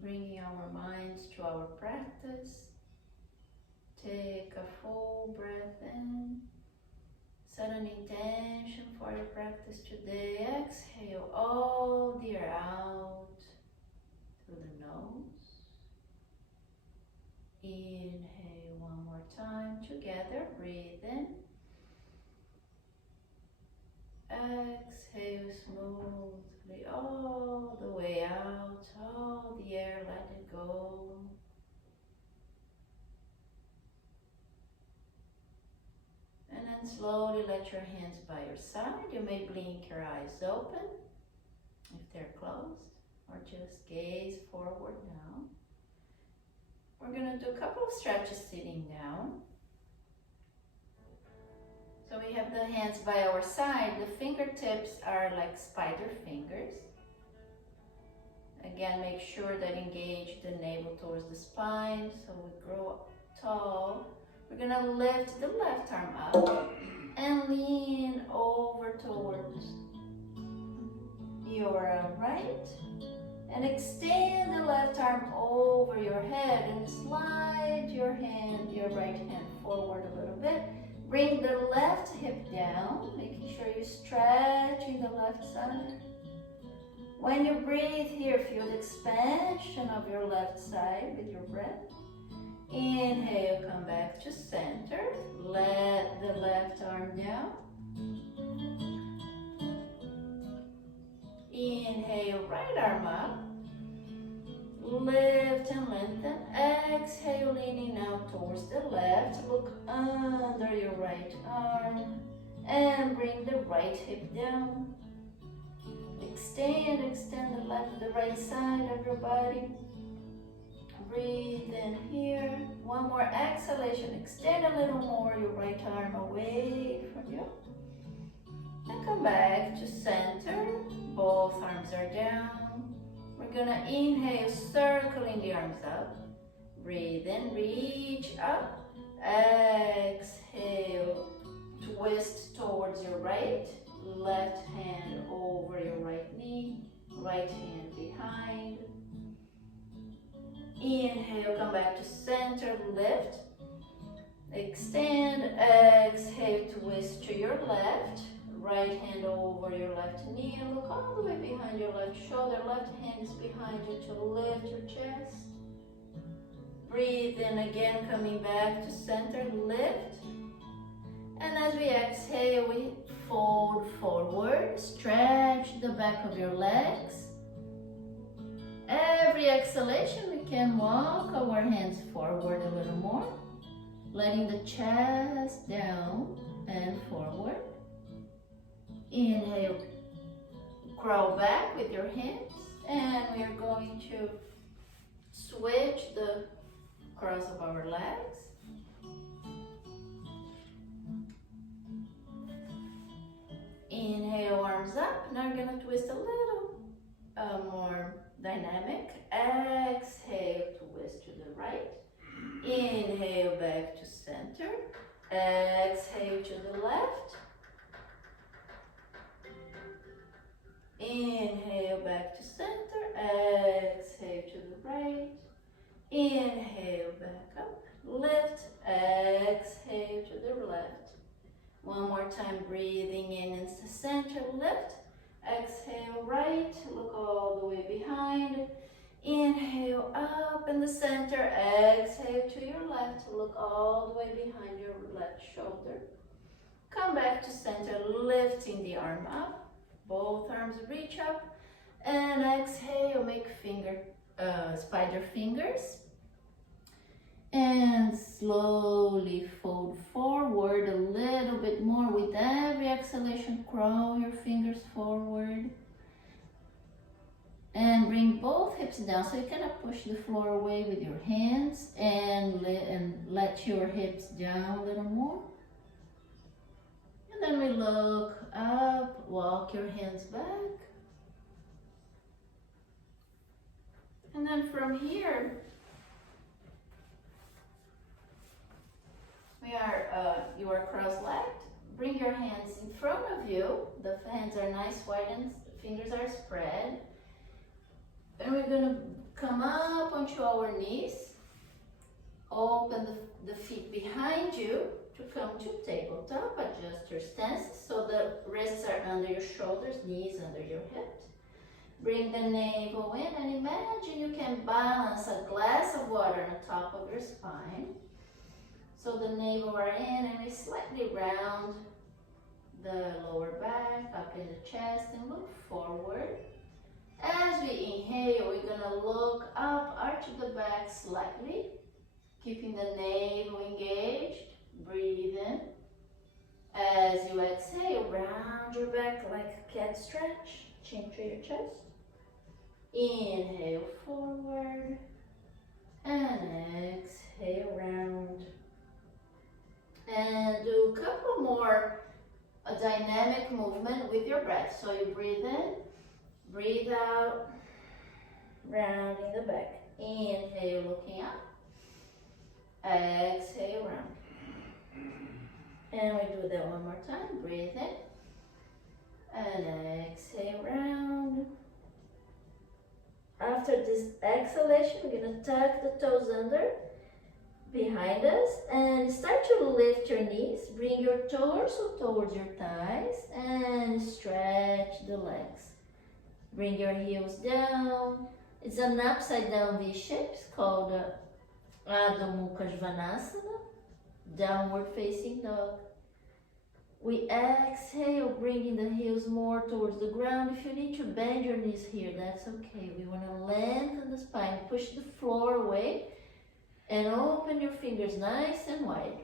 bringing our minds to our practice. Take a full breath in. Set an intention for your practice today. Exhale all the air out through the nose. Inhale one more time together. Breathe in. Exhale smoothly all the way out. All the air, let it go. And then slowly let your hands by your side. You may blink your eyes open if they're closed, or just gaze forward now. We're going to do a couple of stretches sitting down. So we have the hands by our side. The fingertips are like spider fingers. Again, make sure that engage the navel towards the spine so we grow tall. We're going to lift the left arm up and lean over towards your right. And extend the left arm over your head and slide your right hand forward a little bit. Bring the left hip down, making sure you're stretching the left side. When you breathe here, feel the expansion of your left side with your breath. Inhale, come back to center. Let the left arm down. Inhale, right arm up. Lift and lengthen. Exhale, leaning out towards the left. Look under your right arm. And bring the right hip down. Extend the right side of your body. Breathe in here. One more exhalation. Extend a little more your right arm away from you. And come back to center. Both arms are down. We're gonna inhale, circling the arms up. Breathe in, reach up. Exhale, twist towards your right. Left hand over your right knee. Right hand behind. Inhale, come back to center, lift. Extend, exhale, twist to your left. Right hand over your left knee and look all the way behind your left shoulder. Left hand is behind you to lift your chest. Breathe in again, coming back to center, lift. And as we exhale, we fold forward, stretch the back of your legs. Every exhalation, we can walk our hands forward a little more, letting the chest down and forward. Inhale, crawl back with your hands, and we are going to switch the cross of our legs. Inhale, arms up. Now we're going to twist a little more dynamic. Exhale, twist to the right. Inhale, back to center. Exhale to the left. Inhale, back to center. Exhale to the right. Inhale, back up. Lift. Exhale to the left. One more time, breathing in into center, lift. Exhale, right. Look all the way behind. Inhale, up in the center. Exhale to your left. Look all the way behind your left shoulder. Come back to center, lifting the arm up. Both arms reach up. And exhale, make spider fingers. And slowly fold forward a little bit more. With every exhalation, crawl your fingers forward. And bring both hips down. So you cannot push the floor away with your hands. And let your hips down a little more. And then we look up, walk your hands back. And then from here, you are cross-legged. Bring your hands in front of you. The hands are nice, wide, and fingers are spread. And we're gonna come up onto our knees. Open the feet behind you to come to tabletop. Adjust your stance so the wrists are under your shoulders, knees under your hips. Bring the navel in and imagine you can balance a glass of water on top of your spine. So the navel are in and we slightly round the lower back, up in the chest and look forward. As we inhale, we're gonna look up, arch the back slightly, keeping the navel engaged. Breathe in. As you exhale, round your back like a cat stretch, chin to your chest. Inhale forward and exhale round. And do a couple more dynamic movement with your breath. So you breathe in, breathe out, rounding the back. Inhale, looking up. Exhale, round. And we do that one more time. Breathe in and exhale, round. After this exhalation, we're going to tuck the toes under behind us and start to lift your knees. Bring your torso towards your thighs and stretch the legs. Bring your heels down. It's an upside down V shape. It's called Ardha Chandrasana, downward facing dog. We exhale, bringing the heels more towards the ground. If you need to bend your knees here, that's okay. We want to lengthen the spine, push the floor away, and open your fingers nice and wide.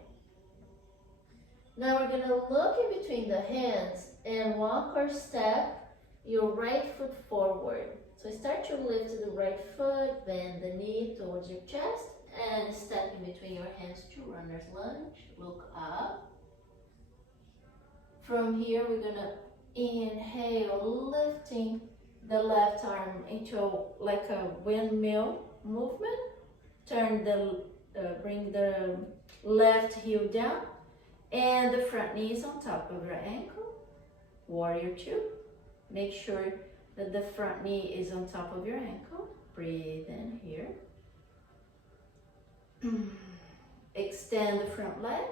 Now we're going to look in between the hands and walk or step your right foot forward. So start to lift the right foot, bend the knee towards your chest, and step in between your hands to runner's lunge. Look up. From here, we're gonna inhale, lifting the left arm into like a windmill movement. Bring the left heel down, and the front knee is on top of your ankle. Warrior two. Make sure that the front knee is on top of your ankle. Breathe in here. Extend the front leg.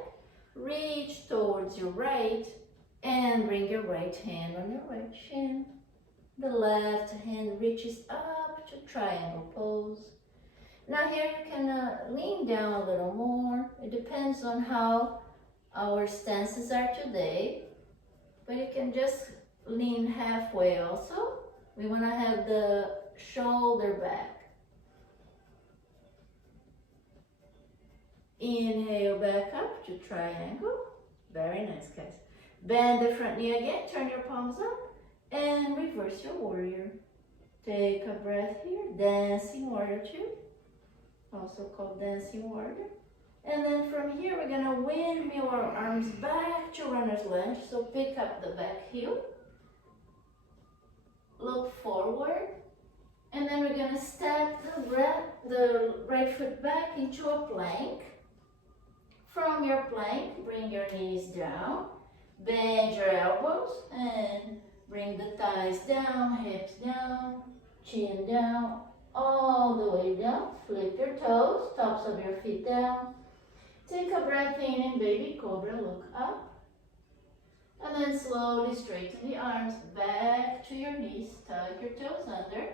Reach towards your right. And bring your right hand on your right shin. The left hand reaches up to triangle pose. Now here you can lean down a little more. It depends on how our stances are today. But you can just lean halfway also. We want to have the shoulder back. Inhale back up to triangle. Very nice, guys. Bend the front knee again, turn your palms up, and reverse your warrior. Take a breath here, dancing warrior two, also called dancing warrior. And then from here, we're gonna windmill our arms back to runner's lunge. So pick up the back heel, look forward, and then we're gonna step the right foot back into a plank. From your plank, bring your knees down. Bend your elbows and bring the thighs down, hips down, chin down, all the way down. Flip your toes, tops of your feet down. Take a breath in and baby cobra, look up. And then slowly straighten the arms back to your knees, tuck your toes under.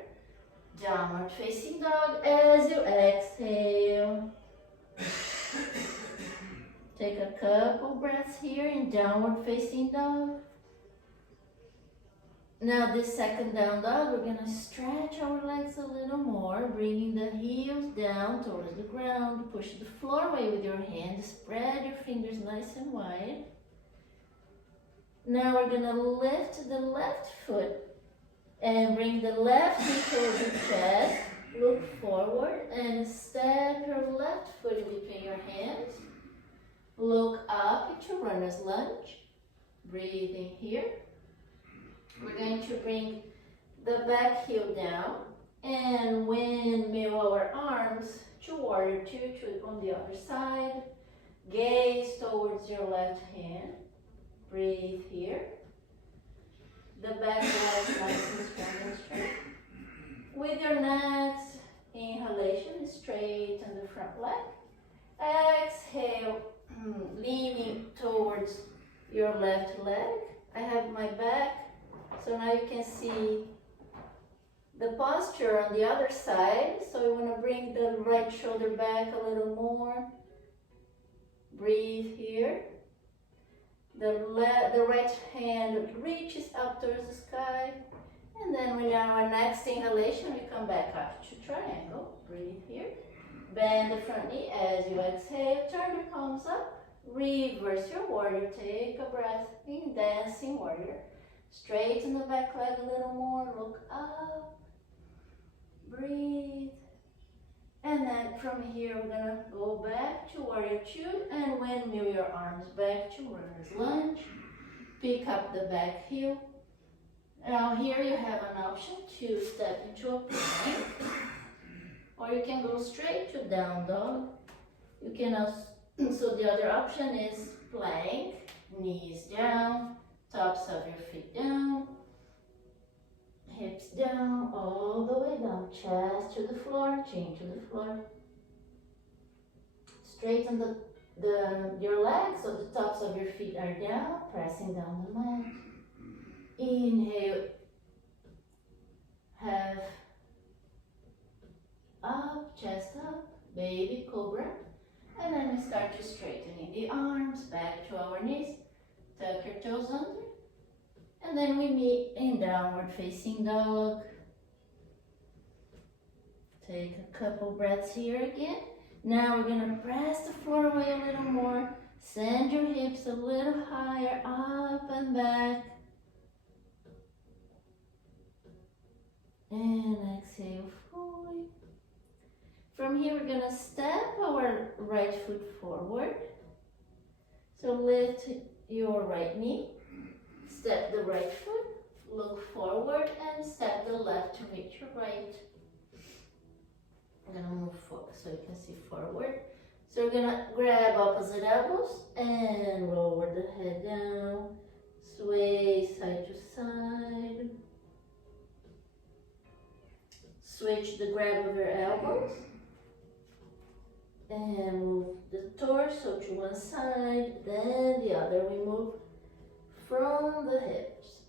Downward facing dog as you exhale. Take a couple breaths here in downward facing dog. Now this second down dog, we're gonna stretch our legs a little more, bringing the heels down towards the ground. Push the floor away with your hands. Spread your fingers nice and wide. Now we're gonna lift the left foot and bring the left knee towards the chest. Look forward and step your left foot in between your hands. Look up into runner's lunge. Breathe in here. We're going to bring the back heel down and windmill our arms to warrior two on the other side. Gaze towards your left hand. Breathe here. The back leg nice and strong and straight. With your front leg. Exhale, leaning towards your left leg. I have my back, so now you can see the posture on the other side. So you want to bring the right shoulder back a little more. Breathe here. The right hand reaches up towards the sky. And then with our next inhalation, we come back up to triangle. Breathe here. Bend the front knee as you exhale. Turn the palms up. Reverse your warrior. Take a breath in dancing warrior. Straighten the back leg a little more. Look up. Breathe. And then from here, we're going to go back to warrior two and windmill your arms back to runner's lunge. Pick up the back heel. Now here you have an option to step into a plank, or you can go straight to down dog. You can also, so the other option is plank, knees down, tops of your feet down, hips down, all the way down, chest to the floor, chin to the floor. Straighten your legs so the tops of your feet are down, pressing down the mat. Inhale, half up, chest up, baby cobra. And then we start to straightening the arms back to our knees. Tuck your toes under. And then we meet in downward facing dog. Take a couple breaths here again. Now we're going to press the floor away a little more. Send your hips a little higher, up and back. And exhale fully. From here, we're going to step our right foot forward. So lift your right knee. Step the right foot. Look forward and step the left to reach your right. We're going to move forward so you can see forward. So we're going to grab opposite elbows and lower the head down. Sway side to side. Switch the grab of your elbows and move the torso to one side, then the other. We move from the hips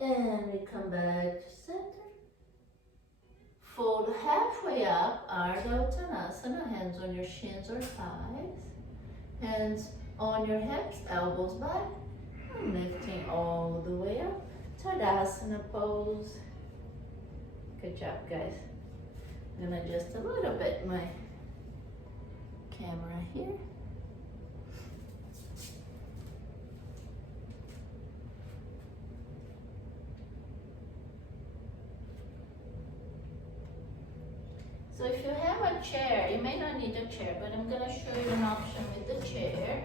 and we come back to center. Fold halfway up, Ardha Chandrasana, hands on your shins or thighs, hands on your hips, elbows back, and lifting all the way up. Tadasana pose. Good job, guys. I'm going to adjust a little bit my camera here. So if you have a chair, you may not need a chair, but I'm going to show you an option with the chair.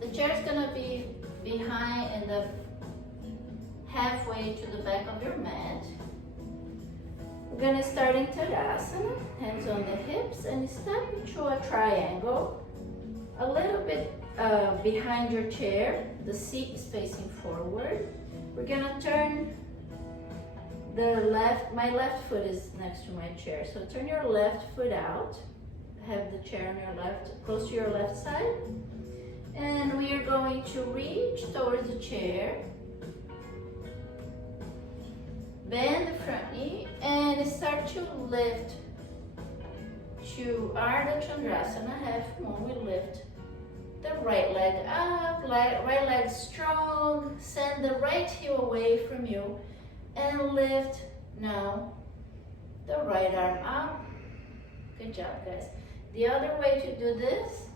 The chair is going to be behind and the halfway to the back of your mat. We're going to start in Tadasana, hands on the hips, and step into a triangle. A little bit behind your chair, the seat is facing forward. We're going to turn my left foot is next to my chair, so turn your left foot out. Have the chair on your left, close to your left side. And we are going to reach towards the chair. Bend the front knee and start to lift to Ardha Chandrasana, half moon. We lift the right leg up, right leg strong. Send the right heel away from you and lift now the right arm up. Good job, guys. The other way to do this,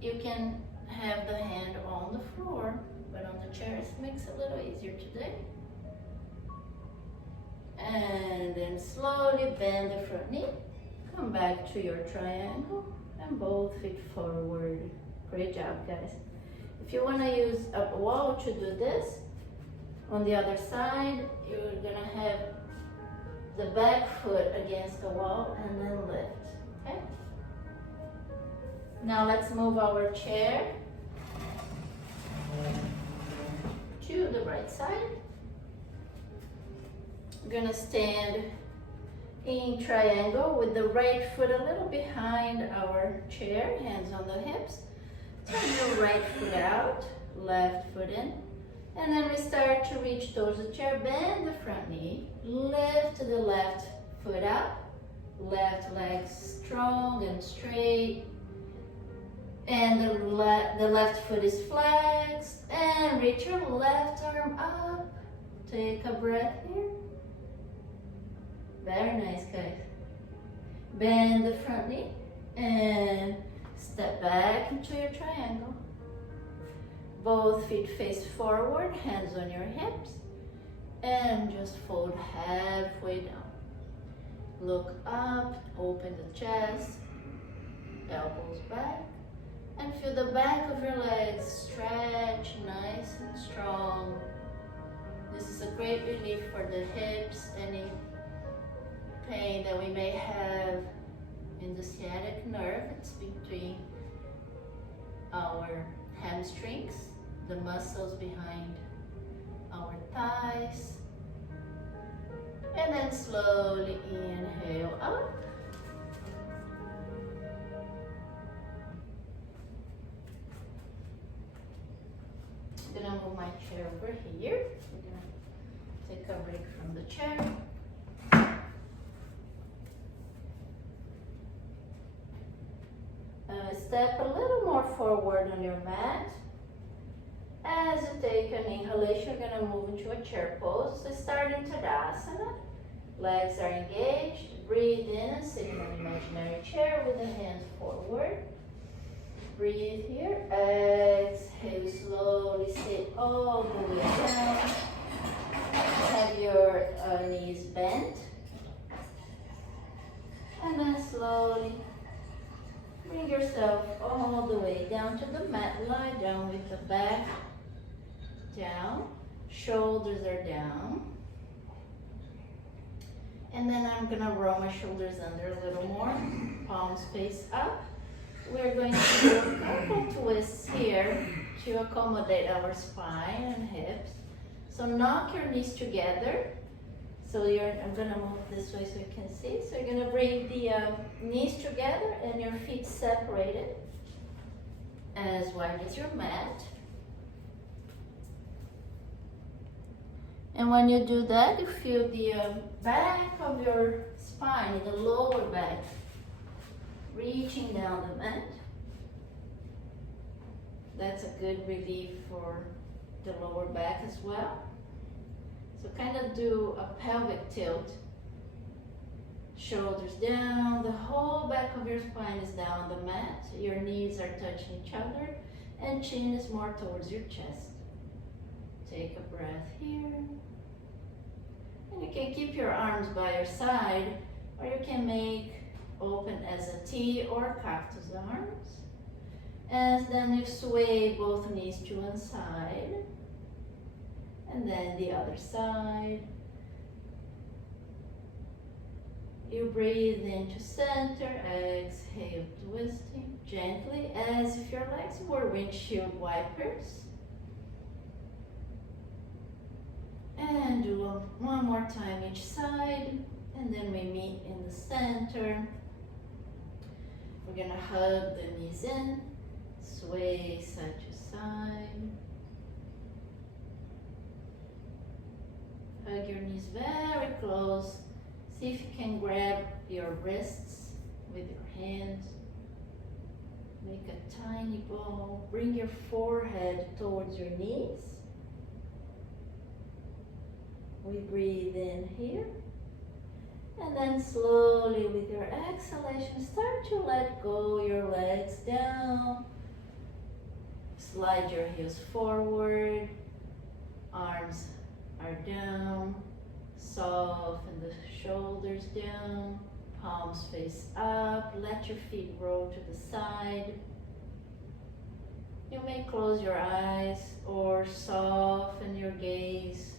you can have the hand on the floor, but on the chair it makes it a little easier today. And then slowly bend the front knee. Come back to your triangle and both feet forward. Great job, guys. If you want to use a wall to do this, on the other side, you're gonna have the back foot against the wall and then lift, okay? Now let's move our chair to the right side. We're gonna stand in triangle with the right foot a little behind our chair, hands on the hips. Turn your right foot out, left foot in. And then we start to reach towards the chair, bend the front knee, lift the left foot up, left leg strong and straight. And the left foot is flexed, and reach your left arm up. Take a breath here. Very nice, guys. Bend the front knee and step back into your triangle. Both feet face forward, hands on your hips, and just fold halfway down. Look up, open the chest, elbows back, and feel the back of your legs stretch nice and strong. This is a great relief for the hips, any pain that we may have in the sciatic nerve. It's between our hamstrings, the muscles behind our thighs. And then slowly inhale up. I'm gonna move my chair over here. We're gonna take a break from the chair. Step a little more forward on your mat. As you take an inhalation, you're going to move into a chair pose. So start in Tadasana. Legs are engaged. Breathe in and sit in an imaginary chair with the hands forward. Breathe here. Exhale, slowly sit all the way down. Have your knees bent. And then slowly bring yourself all the way down to the mat. Lie down with the back down. Shoulders are down. And then I'm going to roll my shoulders under a little more. Palms face up. We're going to do a couple twists here to accommodate our spine and hips. So knock your knees together. So I'm going to move this way so you can see. So you're going to bring the knees together and your feet separated as wide as your mat. And when you do that, you feel the back of your spine, the lower back, reaching down the mat. That's a good relief for the lower back as well. So kind of do a pelvic tilt. Shoulders down, the whole back of your spine is down on the mat. Your knees are touching each other and chin is more towards your chest. Take a breath here. And you can keep your arms by your side, or you can make open as a T or cactus arms. And then you sway both knees to one side. And then the other side. You breathe into center, exhale, twisting gently as if your legs were windshield wipers. And do one more time each side, and then we meet in the center. We're gonna hug the knees in, sway side to side. Hug your knees very close. See if you can grab your wrists with your hands. Make a tiny ball. Bring your forehead towards your knees. We breathe in here. And then slowly with your exhalation, start to let go your legs down. Slide your heels forward. Arms are down. Soften the shoulders down. Palms face up. Let your feet roll to the side. You may close your eyes or soften your gaze.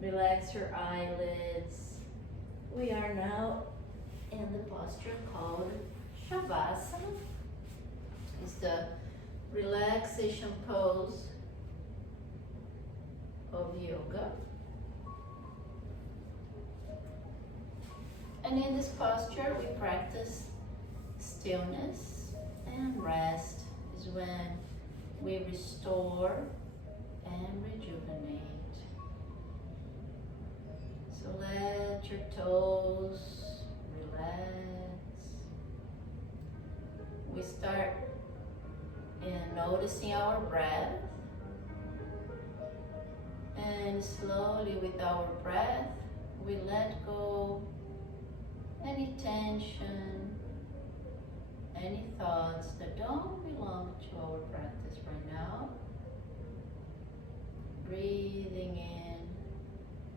Relax your eyelids. We are now in the posture called Savasana. It's the relaxation pose of yoga. And in this posture, we practice stillness, and rest is when we restore and rejuvenate. So let your toes relax. We start in noticing our breath, and slowly with our breath we let go any tension, any thoughts that don't belong to our practice right now. Breathing in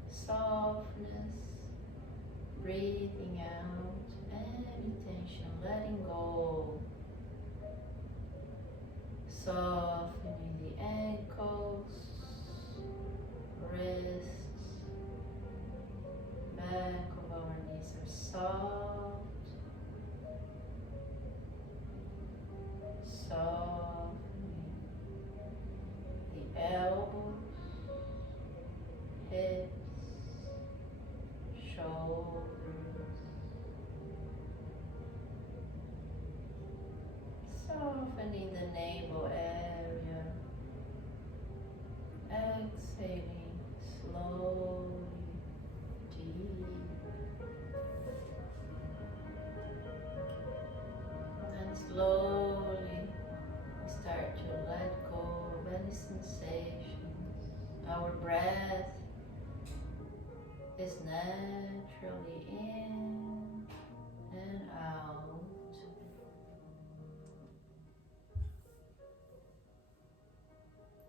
softness, breathing out any tension, letting go. Softening the ankles, wrists, back of our knees are soft. Softening the elbows, hips, shoulders. Softening the navel area. Exhaling slowly, deep. And slowly we start to let go of any sensations. Our breath is naturally in and out.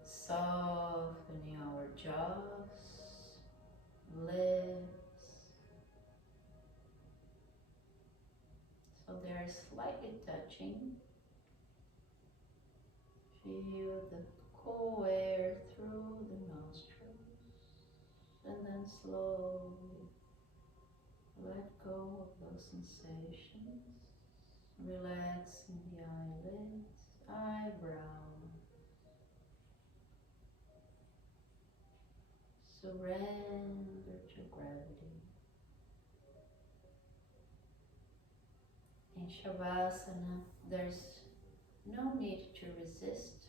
Softening our jaws, lips, so they are slightly touching. Feel the cool air through the nostrils, and then slowly let go of those sensations. Relaxing the eyelids, eyebrows. Surrender to gravity. In Savasana, there's no need to resist.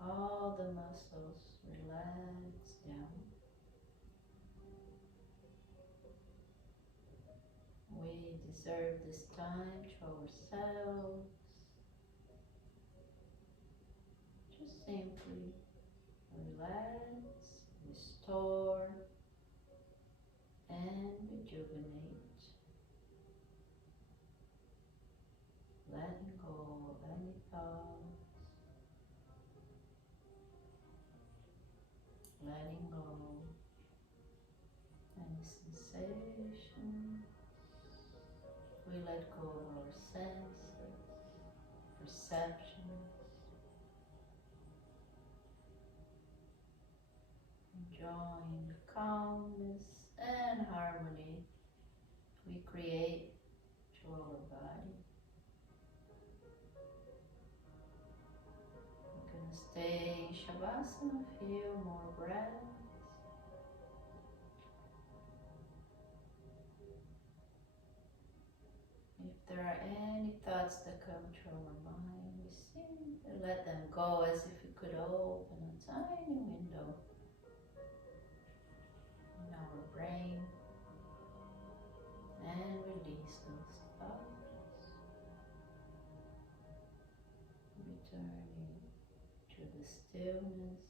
All the muscles relax down. We deserve this time to ourselves. Just simply relax, restore, and rejuvenate. Letting go of any thoughts, letting go any sensation. We let go of our senses, perceptions, enjoying the calmness and harmony we create to our body. We're going to stay in Shavasana, feel more breaths. If there are any thoughts that come to our mind, we simply let them go as if we could open a tiny window in our brain and release those thoughts, returning to the stillness,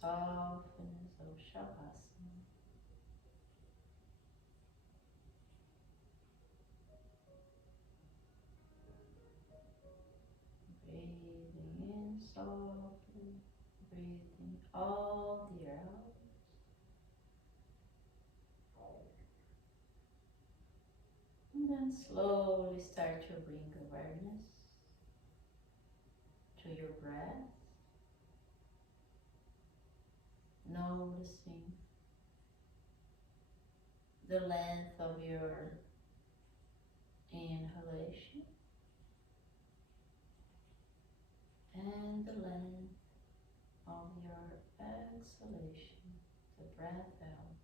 softness of Shavasana. Breathing in softly, breathing all the air out. And then slowly start to bring awareness to your breath, noticing the length of your inhalation and the length breath out.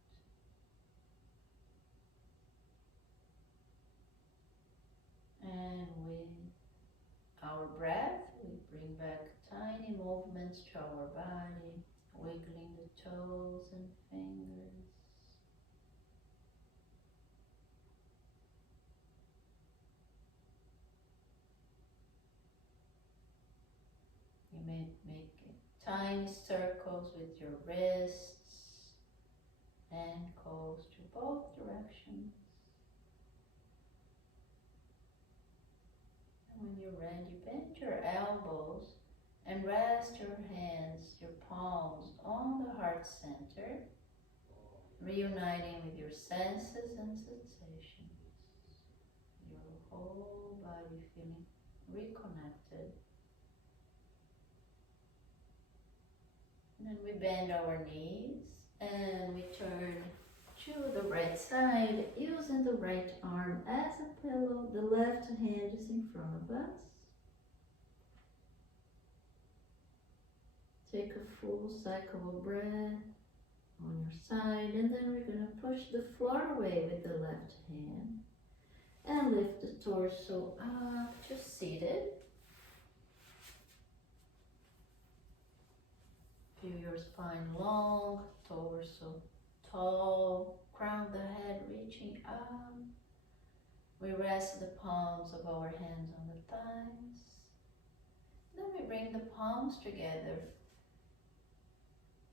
And with our breath, we bring back tiny movements to our body, wiggling the toes and fingers. You may make tiny circles with your wrists, ankles to both directions. And when you're ready, bend your elbows and rest your hands, your palms on the heart center, reuniting with your senses and sensations. Your whole body feeling reconnected. And then we bend our knees and we turn to the right side, using the right arm as a pillow. The left hand is in front of us. Take a full cycle of breath on your side, and then we're going to push the floor away with the left hand and lift the torso up to seated. Feel your spine long, torso tall, crown of the head reaching up. We rest the palms of our hands on the thighs. Then we bring the palms together,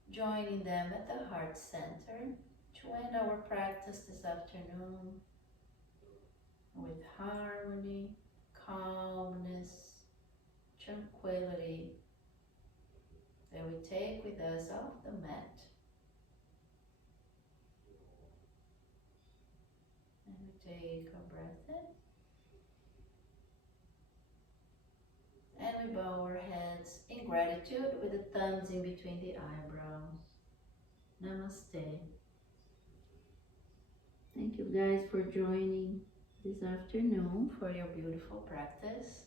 joining them at the heart center to end our practice this afternoon with harmony, calmness, tranquility that we take with us off the mat. And we take a breath in. And we bow our heads in gratitude with the thumbs in between the eyebrows. Namaste. Thank you guys for joining this afternoon for your beautiful practice.